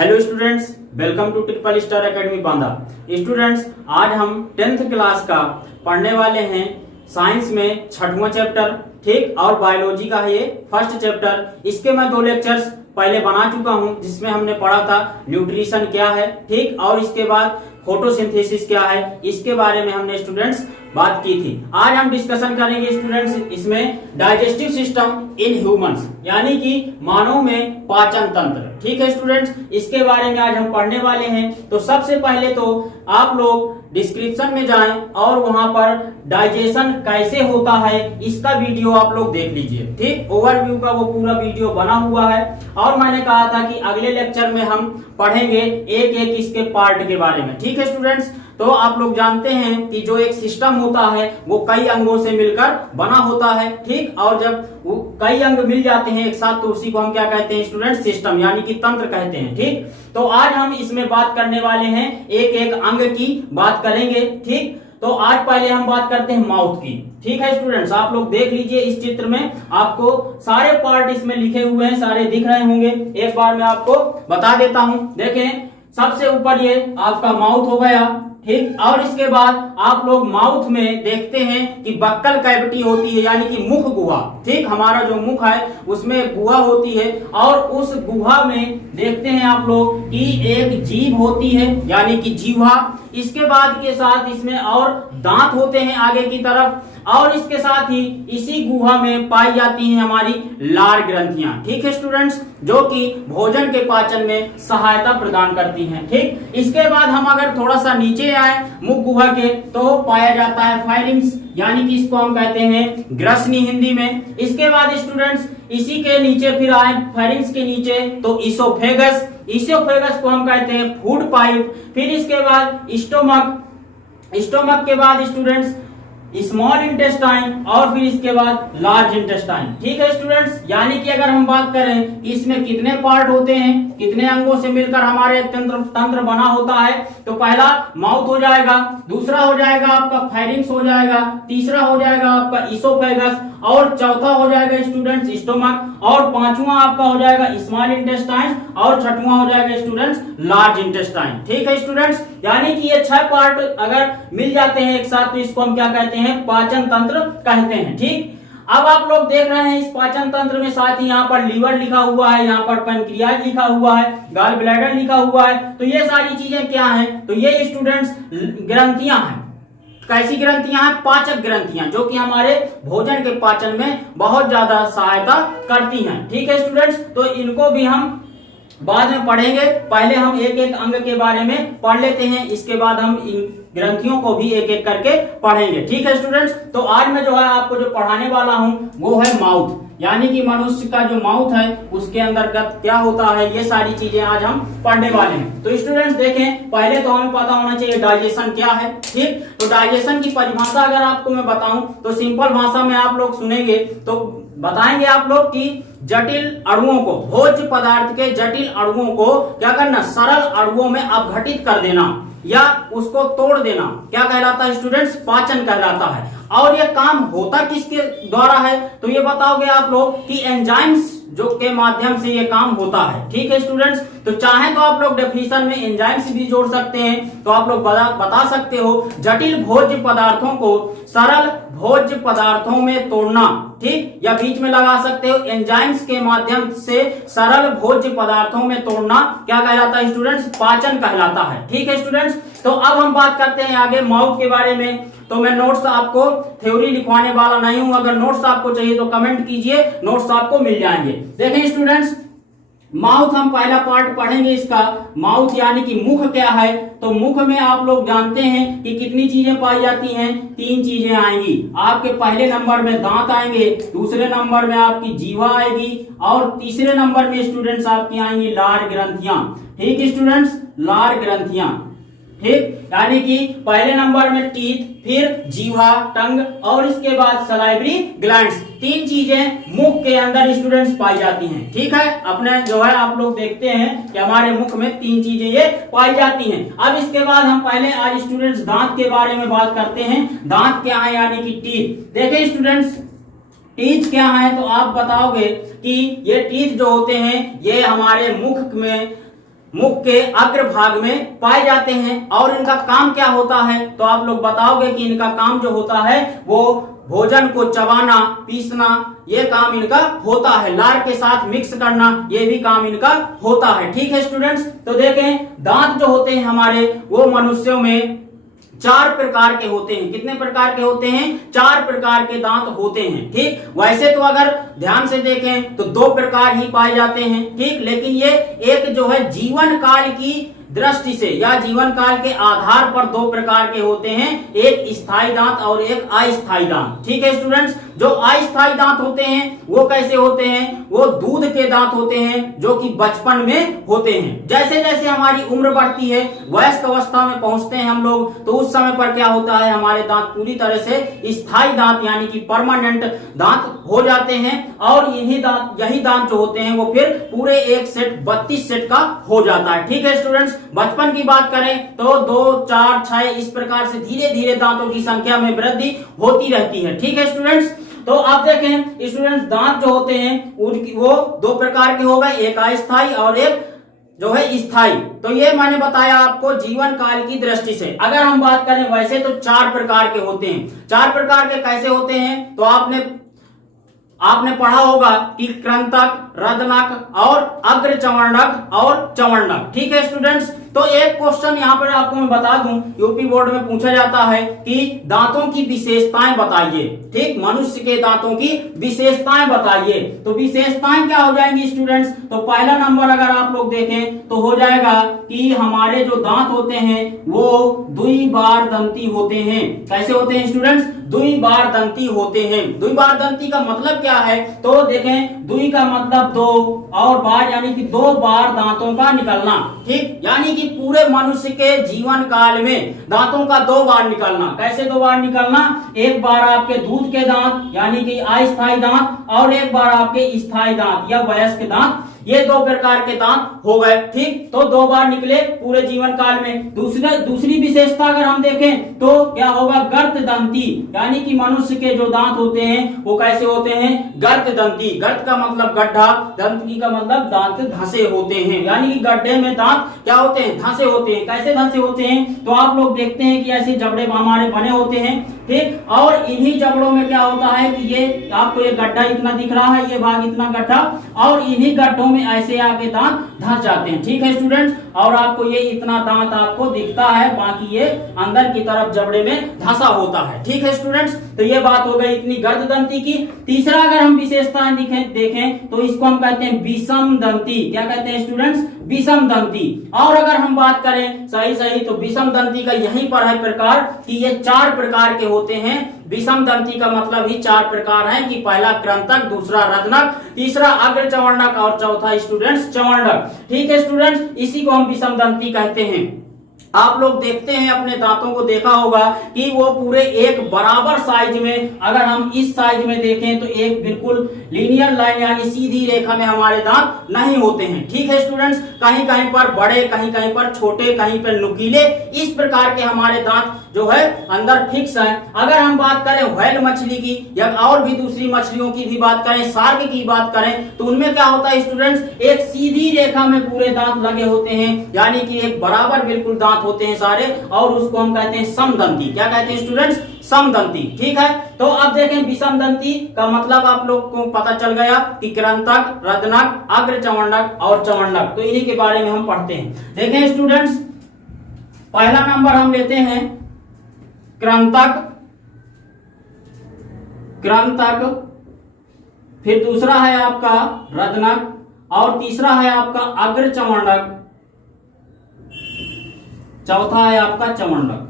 Hello students, welcome to triple star academy Banda. Students, आज हम 10th class का पढ़ने वाले हैं। साइंस में 6वां चैप्टर, ठीक, और बायोलॉजी का है ये फर्स्ट चैप्टर। इसके मैं 2 लेक्चर्स पहले बना चुका हूं, जिसमें हमने पढ़ा था न्यूट्रिशन क्या है, ठीक, और इसके बाद फोटोसिंथेसिस क्या है, इसके बारे में हमने स्टूडेंट्स बात की थी। आज हम डिस्कशन करेंगे स्टूडेंट्स इसमें डाइजेस्टिव सिस्टम इन ह्यूमंस, यानी कि मानव में पाचन तंत्र, ठीक है स्टूडेंट्स, इसके बारे में आज हम पढ़ने वाले हैं। तो सबसे पहले तो आप लोग डिस्क्रिप्शन में जाएं और वहां पर डाइजेशन कैसे होता है इसका वीडियो आप लोग देख लीजिए, ठीक, ओवरव्यू का वो पूरा वीडियो बना हुआ है। और मैंने कहा था कि अगले लेक्चर में हम पढ़ेंगे एक एक इसके पार्ट के बारे में, ठीक है स्टूडेंट्स। तो आप लोग जानते हैं कि जो एक सिस्टम होता है वो कई अंगों से मिलकर बना होता है, ठीक, और जब वो कई अंग मिल जाते हैं एक साथ तो उसी को हम क्या कहते हैं स्टूडेंट्स, सिस्टम यानी कि तंत्र कहते हैं, ठीक। तो आज हम इसमें बात करने वाले हैं, एक एक अंग की बात करेंगे, ठीक। तो आज पहले हम बात करते हैं माउथ की, ठीक है स्टूडेंट्स। आप लोग देख लीजिए इस चित्र में आपको सारे पार्ट इसमें लिखे हुए हैं, सारे दिख रहे होंगे। एक बार मैं आपको बता देता हूं, देखें सबसे ऊपर ये आपका माउथ हो गया, ठीक, और इसके बाद आप लोग माउथ में देखते हैं कि बक्कल कैविटी होती है, यानी कि मुख गुहा, ठीक, हमारा जो मुख है उसमें गुहा होती है, और उस गुहा में देखते हैं आप लोग कि एक जीभ होती है, यानी कि जीवा। इसके बाद के साथ इसमें और दांत होते हैं आगे की तरफ, और इसके साथ ही इसी गुहा में पाई जाती हैं हमारी लार ग्रंथियां, ठीक है स्टूडेंट्स, जो कि भोजन के पाचन में सहायता प्रदान करती हैं, ठीक। इसके बाद हम अगर थोड़ा सा नीचे आए मुख गुहा के तो पाया जाता है फाइरिंग्स, यानी कि इसको हम कहते हैं ग्रसनी हिंदी में। इसके बाद स्टूडेंट्स इसी के नीचे फिर आए फाइरिंग्स के नीचे तो इसोफेगस, इसोफेगस को हम कहते हैं फूड पाइप। फिर इसके बाद स्टोमक, स्टोमक के बाद स्टूडेंट्स स्मॉल इंटेस्टाइन, और फिर इसके बाद लार्ज इंटेस्टाइन, ठीक है स्टूडेंट्स। यानी कि अगर हम बात करें इसमें कितने पार्ट होते हैं, कितने अंगों से मिलकर हमारे तंत्र बना होता है, तो पहला माउथ हो जाएगा, दूसरा हो जाएगा आपका फाइरिंग्स हो जाएगा, तीसरा हो जाएगा आपका इसोफेगस, और चौथा हो जाएगा स्टूडेंट्स स्टोमक, और पांचवा आपका हो जाएगा स्मॉल इंटेस्टाइन, और छठवां हो जाएगा स्टूडेंट्स लार्ज इंटेस्टाइन, ठीक है स्टूडेंट्स। यानी कि ये 6 पार्ट अगर मिल जाते हैं एक साथ तो इसको हम क्या कहते हैं, पाचन तंत्र कहते हैं, ठीक। अब आप लोग देख रहे हैं इस पाचन तंत्र में साथ ही यहाँ पर लीवर लिखा हुआ है, यहाँ पर पैनक्रियाज लिखा हुआ है, गॉल ब्लैडर लिखा हुआ है। तो ये सारी चीजें क्या हैं, तो ये स्टूडेंट्स ग्रंथियां हैं। कैसी ग्रंथियां हैं, पाचक ग्रंथियां, जो कि हमारे भोजन के पाचन में बहुत ज्यादा सहायता करती हैं, ठीक है स्टूडेंट्स। तो इनको भी हम बाद में पढ़ेंगे, पहले हम एक एक अंग के बारे में पढ़ लेते हैं, इसके बाद हम इन ग्रंथियों को भी एक एक करके पढ़ेंगे, ठीक है स्टूडेंट्स। तो आज मैं जो है आपको जो पढ़ाने वाला हूं वो है माउथ, यानी कि मनुष्य का जो माउथ है उसके अंतर्गत क्या होता है, ये सारी चीजें आज हम पढ़ने वाले हैं। तो स्टूडेंट्स देखें, पहले तो हमें पता होना चाहिए डाइजेशन क्या है, ठीक। तो डाइजेशन की परिभाषा अगर आपको मैं बताऊं तो सिंपल भाषा में आप लोग सुनेंगे तो बताएंगे आप लोग कि जटिल अणुओं को, भोज्य पदार्थ के जटिल अणुओं को क्या करना, सरल अणुओं में अपघटित कर देना या उसको तोड़ देना, क्या कहलाता है स्टूडेंट्स, पाचन कहलाता है। और ये काम होता किसके द्वारा है, तो ये बताओगे आप लोग कि एंजाइम्स जो के माध्यम से ये काम होता है, ठीक है स्टूडेंट्स। तो चाहे तो आप लोग डेफिनेशन में एंजाइम्स भी जोड़ सकते हैं, तो आप लोग बता सकते हो जटिल भोज्य पदार्थों को सरल भोज्य पदार्थों में तोड़ना, ठीक, या बीच में लगा सकते हो एंजाइम्स के माध्यम से सरल भोज्य पदार्थों में तोड़ना क्या कहलाता है स्टूडेंट्स, पाचन कहलाता है, ठीक है स्टूडेंट्स। तो अब हम बात करते हैं आगे माउथ के बारे में। तो मैं नोट्स आपको थ्योरी लिखवाने वाला नहीं हूं, अगर नोट्स आपको चाहिए तो कमेंट कीजिए, नोट्स आपको मिल जाएंगे। देखें स्टूडेंट्स, माउथ हम पहला पार्ट पढ़ेंगे इसका, माउथ यानी कि मुख क्या है। तो मुख में आप लोग जानते हैं कि कितनी चीजें पाई जाती हैं, 3 चीजें आएंगी आपके। पहले नंबर में दांत आएंगे, दूसरे नंबर में आपकी जीवा आएगी, और तीसरे नंबर में स्टूडेंट्स आपकी आएंगी लार ग्रंथियां, ठीक स्टूडेंट्स, लार ग्रंथियां, ठीक। यानी कि पहले नंबर में टीथ, फिर जीवा टंग, और इसके बाद सलाइवरी ग्लैंड्स। 3 चीजें मुख के अंदर स्टूडेंट्स पाई जाती हैं, ठीक है। अपने जो है आप लोग देखते हैं कि हमारे मुख में 3 चीजें ये पाई जाती हैं। अब इसके बाद हम पहले आज स्टूडेंट्स दांत के बारे में बात करते हैं। दांत क्या है, यानी कि टीथ। देखिए स्टूडेंट्स, टीथ क्या है, तो आप बताओगे कि ये टीथ जो होते हैं ये हमारे मुख में मुख के अग्र भाग में पाए जाते हैं। और इनका काम क्या होता है, तो आप लोग बताओगे कि इनका काम जो होता है वो भोजन को चबाना, पीसना, ये काम इनका होता है। लार के साथ मिक्स करना, ये भी काम इनका होता है। ठीक है स्टूडेंट्स, तो देखें दांत जो होते हैं हमारे वो मनुष्यों में 4 प्रकार के होते हैं। कितने प्रकार के होते हैं? 4 प्रकार के दांत होते हैं। ठीक, वैसे तो अगर ध्यान से देखें तो 2 प्रकार ही पाए जाते हैं। ठीक, लेकिन ये एक जो है जीवन काल की दृष्टि से या जीवन काल के आधार पर 2 प्रकार के होते हैं, एक स्थायी दांत और एक अस्थायी दांत। ठीक है स्टूडेंट्स, जो अस्थायी दांत होते हैं वो कैसे होते हैं? वो दूध के दांत होते हैं जो कि बचपन में होते हैं। जैसे जैसे हमारी उम्र बढ़ती है, वयस्क अवस्था में पहुंचते हैं हम लोग, तो उस समय पर क्या होता है, हमारे दांत पूरी तरह से स्थायी दांत यानी कि परमानेंट दांत हो जाते हैं। और यही दांत जो होते हैं वो फिर पूरे एक सेट 32 सेट का हो जाता है। ठीक है स्टूडेंट्स, बचपन की बात करें तो 2, 4, 6 इस प्रकार से धीरे धीरे दांतों की संख्या में वृद्धि होती रहती है। ठीक है स्टूडेंट्स, तो आप देखें स्टूडेंट्स दांत जो होते हैं वो 2 प्रकार के हो गए, एक अस्थायी और एक जो है स्थायी। तो ये मैंने बताया आपको जीवन काल की दृष्टि से। अगर हम बात करें वैसे तो 4 प्रकार के होते हैं। 4 प्रकार के कैसे होते हैं, तो आपने पढ़ा होगा कि कृंतक, रदनक और अग्र चवर्णक और चवर्णक। ठीक है स्टूडेंट्स, तो एक क्वेश्चन यहाँ पर आपको मैं बता दूं, यूपी बोर्ड में पूछा जाता है कि दांतों की विशेषताएं बताइए। ठीक, मनुष्य के दांतों की विशेषताएं बताइए। तो विशेषताएं क्या हो जाएंगी स्टूडेंट्स, तो पहला नंबर अगर आप लोग देखें तो हो जाएगा कि हमारे जो दांत होते हैं वो द्विबारदंती होते हैं। कैसे होते हैं स्टूडेंट्स? द्विबारदंती होते हैं। द्विबारदंती का मतलब क्या है, तो देखें द्वि का मतलब 2 और बार यानी कि 2 बार दांतों का निकलना। ठीक, यानी कि पूरे मनुष्य के जीवन काल में दांतों का 2 बार निकलना। कैसे 2 बार निकलना? एक बार आपके दूध के दांत यानी कि अस्थायी दांत और एक बार आपके स्थायी दांत या वयस्क दांत, ये 2 प्रकार के दांत हो गए। ठीक, तो 2 बार निकले पूरे जीवन काल में। दूसरी विशेषता अगर हम देखें तो क्या होगा, गर्तदंती, यानी कि मनुष्य के जो दांत होते हैं वो कैसे होते हैं, गर्तदंती। गर्त का मतलब गड्ढा, दंती का मतलब दांत धंसे होते हैं, यानी कि गड्ढे में दांत क्या होते हैं, धंसे होते हैं। कैसे धंसे होते हैं, तो आप लोग देखते हैं कि ऐसे जबड़े हमारे बने होते हैं। ठीक, और इन्हीं जबड़ों में क्या होता है कि ये आपको ये गड्ढा इतना दिख रहा है, ये भाग इतना गड्ढा, और इन्हीं गड्ढों में ऐसे आके दांत धंस जाते हैं। ठीक है स्टूडेंट्स, और आपको ये इतना दांत आपको दिखता है, बाकी ये अंदर की तरफ जबड़े में धंसा होता है। ठीक है स्टूडेंट्स, तो ये बात हो गई इतनी गर्ददंती की। तीसरा अगर हम विशेषताएं देखें तो इसको हम कहते हैं विषम दंती। क्या कहते हैं स्टूडेंट्स? विषम दंती। और अगर हम बात करें सही तो विषम दंती का यहीं पर है प्रकार कि ये 4 प्रकार के होते हैं। विषम दंती का मतलब ही 4 प्रकार है कि पहला कृंतक, दूसरा रत्नक, तीसरा अग्र चवर्णक और चौथा स्टूडेंट्स चवर्णक। ठीक है स्टूडेंट्स, इसी को हम विषम दंती कहते हैं। आप लोग देखते हैं अपने दांतों को, देखा होगा कि वो पूरे एक बराबर साइज में, अगर हम इस साइज में देखें तो एक बिल्कुल लीनियर लाइन यानी सीधी रेखा में हमारे दांत नहीं होते हैं। ठीक है स्टूडेंट्स, कहीं कहीं पर बड़े, कहीं कहीं पर छोटे, कहीं पर नुकीले, इस प्रकार के हमारे दांत जो है अंदर फिक्स है। अगर हम बात करें व्हेल मछली की या और भी दूसरी मछलियों की भी बात करें, शार्क की बात करें, तो उनमें क्या होता है स्टूडेंट्स, एक सीधी रेखा में पूरे दांत लगे होते हैं, यानी कि एक बराबर बिल्कुल दांत होते हैं सारे, और उसको हम कहते हैं समदंती। क्या कहते हैं स्टूडेंट्स? समदंती। ठीक है, तो अब देखें विषम दंती का मतलब आप लोग को पता चल गया कि कृंतक, रदनक, अग्र चवर्णक और चवर्णक, तो इन्हीं के बारे में हम पढ़ते हैं। देखें स्टूडेंट्स, पहला नंबर हम लेते हैं कृंतक, फिर दूसरा है आपका रदनक और तीसरा है आपका अग्र चवर्णक, चौथा है आपका चवर्णक।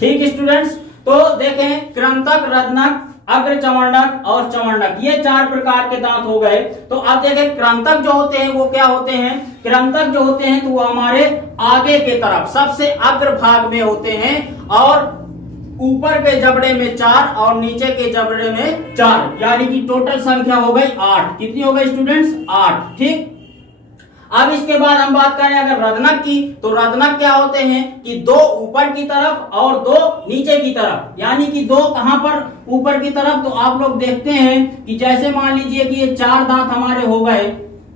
ठीक स्टूडेंट्स, तो देखें कृंतक, रदनक, अग्र चवर्णक और चवर्णक, ये 4 प्रकार के दांत हो गए। तो अब देखें कृंतक जो होते हैं वो क्या होते हैं, कृंतक जो होते हैं तो वो हमारे आगे के तरफ सबसे अग्र भाग में होते हैं, और ऊपर के जबड़े में 4 और नीचे के जबड़े में 4, यानी कि टोटल संख्या हो गई 8। कितनी हो गई स्टूडेंट्स? 8। ठीक, अब इसके बाद हम बात करें अगर रदनक की, तो रदनक क्या होते हैं कि 2 ऊपर की तरफ और 2 नीचे की तरफ, यानी कि 2 कहां पर ऊपर की तरफ, तो आप लोग देखते हैं कि जैसे मान लीजिए कि ये 4 दांत हमारे हो गए,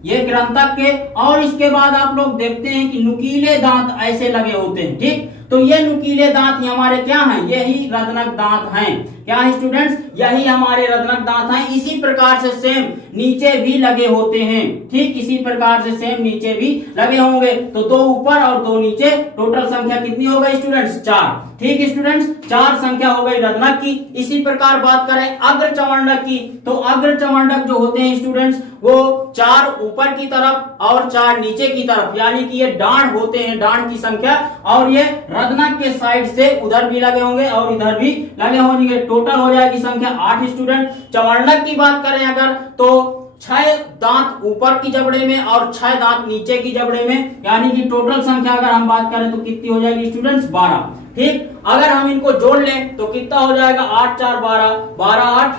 ये कृंतक के। और इसके बाद आप लोग देखते हैं कि नुकीले दांत ऐसे लगे होते हैं, ठीक। तो ये नुकीले दांत ही हमारे क्या हैं, यही रत्नक दांत हैं। क्या है स्टूडेंट्स, यही हमारे रत्नक दांत हैं। इसी प्रकार से सेम नीचे भी लगे होते हैं, ठीक। इसी प्रकार से सेम नीचे भी लगे होंगे। तो 2 ऊपर और 2 नीचे, टोटल संख्या कितनी हो गई स्टूडेंट्स, 4। ठीक स्टूडेंट्स, 4 संख्या हो गई रत्नक की। इसी प्रकार बात करें अग्र चवर्णक की, तो अग्र चवर्णक जो होते हैं स्टूडेंट्स वो 4 ऊपर की तरफ और 4 नीचे की तरफ, यानी कि ये डांड होते हैं, डांड की संख्या। और ये रत्नक के साइड से उधर भी लगे होंगे और इधर भी लगे होंगे। टोटल हो जाएगी संख्या 8 स्टूडेंट। चवर्णक की बात करें अगर, तो 6 दांत ऊपर की जबड़े में और 6 दांत नीचे की जबड़े में, यानी कि टोटल संख्या अगर हम बात करें तो कितनी हो जाएगी स्टूडेंट्स, 12। ठीक, अगर हम इनको जोड़ लें तो कितना हो जाएगा, 8 4 12, 12 8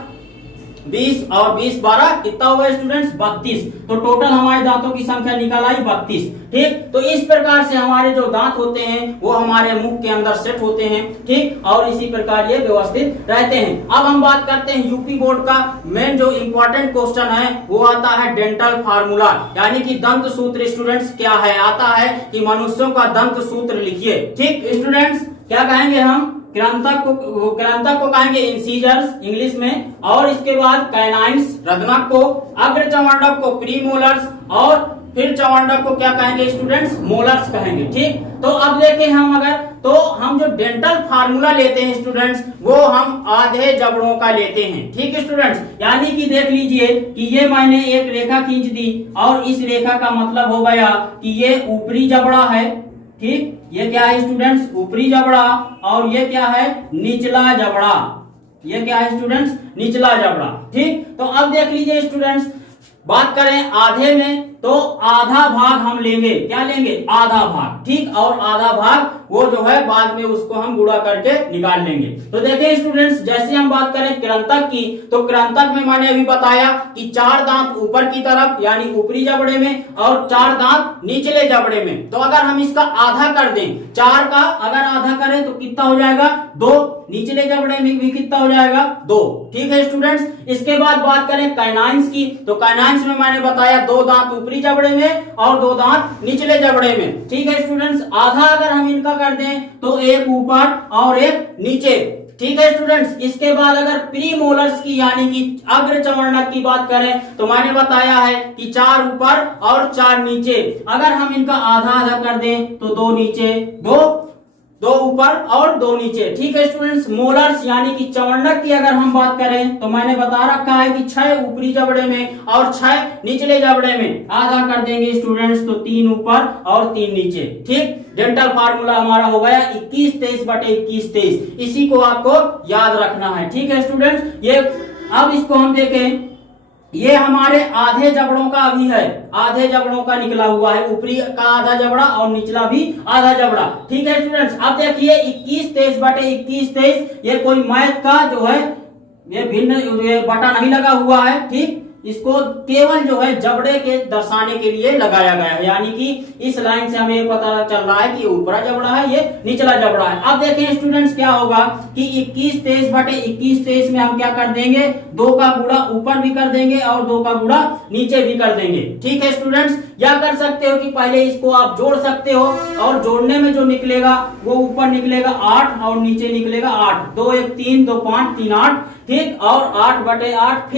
20 और 20 12 कितना हुआ स्टूडेंट्स, 32। तो टोटल हमारे दांतों की संख्या निकल आई 32। ठीक, तो इस प्रकार से हमारे जो दांत होते हैं वो हमारे मुख के अंदर सेट होते हैं, ठीक। और इसी प्रकार ये व्यवस्थित रहते हैं। अब हम बात करते हैं यूपी बोर्ड का मेन जो इंपॉर्टेंट क्वेश्चन है वो आता है डेंटल फार्मूला, यानी कि दंत सूत्र। स्टूडेंट्स क्या है, आता है कि मनुष्यों का दंत सूत्र लिखिए। ठीक स्टूडेंट्स, क्या कहेंगे हम, कृंतक को कहेंगे इंसीजर्स इंग्लिश में, और इसके बाद कैनाइन्स रत्नक को, अग्र चवर्णक को प्रीमोलर्स, और फिर चवर्णक को क्या कहेंगे स्टूडेंट्स, मोलर्स कहेंगे। ठीक, तो अब देखें हम अगर, तो हम जो डेंटल फार्मूला लेते हैं स्टूडेंट्स वो हम आधे जबड़ों का लेते हैं। ठीक है स्टूडेंट्स, यानी कि देख लीजिए कि ये मैंने एक रेखा खींच दी और इस रेखा का मतलब हो गया कि ये ऊपरी जबड़ा है। ठीक, ये क्या है स्टूडेंट्स, ऊपरी जबड़ा, और ये क्या है, निचला जबड़ा। ये क्या है स्टूडेंट्स, निचला जबड़ा। ठीक, तो अब देख लीजिए स्टूडेंट्स, बात करें आधे में तो आधा भाग हम लेंगे, क्या लेंगे, आधा भाग। ठीक, और आधा भाग वो जो है बाद में उसको हम गुणा करके निकाल लेंगे। तो देखिए स्टूडेंट्स, जैसे हम बात करें कृंतक की, तो कृंतक में मैंने अभी बताया कि 4 दांत ऊपर की तरफ यानी ऊपरी जबड़े में और 4 दांत निचले जबड़े में। तो अगर हम इसका आधा कर दें, 4 का अगर आधा करें तो कितना हो जाएगा, 2। निचले जबड़े में भी कितना हो जाएगा, 2। ठीक है स्टूडेंट्स, इसके बाद बात करें कैनाइन्स की, तो कैनाइन्स में मैंने बताया 2 दांत ऊपरी जबड़े में और 2 दांत निचले जबड़े में। ठीक है स्टूडेंट्स, आधा अगर हम इनका कर दें तो एक ऊपर और एक नीचे। ठीक है स्टूडेंट्स, इसके बाद अगर प्री मोलर्स की यानी कि अग्र चवर्णक की बात करें तो मैंने बताया है कि 4 ऊपर और 4 नीचे। अगर हम इनका आधा आधा कर दें तो 2 नीचे, 2 ऊपर और 2 नीचे। ठीक है स्टूडेंट्स, मोलर्स यानी कि चवर्णक की अगर हम बात करें तो मैंने बता रखा है कि 6 ऊपरी जबड़े में और 6 निचले जबड़े में। आधा कर देंगे स्टूडेंट्स तो 3 ऊपर और 3 नीचे। ठीक, डेंटल फार्मूला हमारा हो गया 21 23 बटे 21 23। इसी को आपको याद रखना है। ठीक है स्टूडेंट्स, ये अब इसको हम देखें, ये हमारे आधे जबड़ों का अभी है, आधे जबड़ों का निकला हुआ है, ऊपरी का आधा जबड़ा और निचला भी आधा जबड़ा। ठीक है स्टूडेंट्स, अब देखिए 21 23 बटे 21 23, ये कोई मैथ का जो है ये भिन्न बटा नहीं लगा हुआ है। ठीक, इसको केवल जो है जबड़े के दर्शाने के लिए लगाया गया है, यानी कि इस लाइन से हमें पता चल रहा है कि ऊपरा जबड़ा है, ये निचला जबड़ा है। अब देखें स्टूडेंट्स क्या होगा कि 21 23 बटे 21 23 में हम क्या कर देंगे, 2 का गुणा ऊपर भी कर देंगे और 2 का गुणा नीचे भी कर देंगे। ठीक है स्टूडेंट्स, या कर सकते हो कि पहले इसको आप जोड़ सकते हो और जोड़ने में जो निकलेगा वो ऊपर निकलेगा 8 और नीचे निकलेगा 8। 2 1 3 2 5 3 8। ठीक, और 8 बटे 8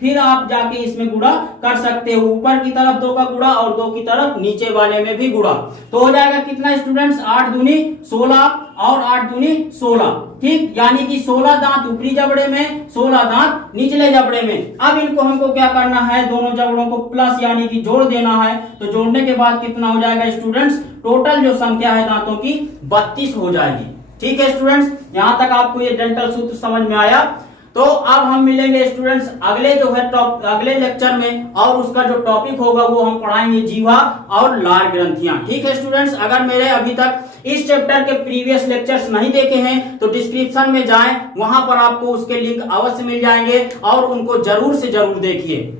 फिर आप जाके इसमें गुणा कर सकते हो, ऊपर की तरफ 2 का गुणा और 2 की तरफ नीचे वाले में भी गुणा। तो हो जाएगा कितना स्टूडेंट्स, 8 दूनी 16 और 8 दूनी 16। ठीक, यानी कि 16 दांत ऊपरी जबड़े में, 16 दांत निचले जबड़े में। अब इनको हमको क्या करना है, दोनों जबड़ों को प्लस यानी कि जोड़ देना है। तो जोड़ने के बाद कितना हो जाएगा स्टूडेंट्स, टोटल जो संख्या है दांतों की 32 हो जाएगी। ठीक है स्टूडेंट्स, यहां तक आपको ये डेंटल सूत्र समझ में आया। तो अब हम मिलेंगे स्टूडेंट्स अगले जो है अगले लेक्चर में, और उसका जो टॉपिक होगा वो हम पढ़ाएंगे जीवा और लार ग्रंथियां। ठीक है स्टूडेंट्स, अगर मेरे अभी तक इस चैप्टर के प्रीवियस लेक्चर्स नहीं देखे हैं तो डिस्क्रिप्शन में जाएं, वहां पर आपको उसके लिंक अवश्य मिल जाएंगे और उनको जरूर से जरूर देखिए।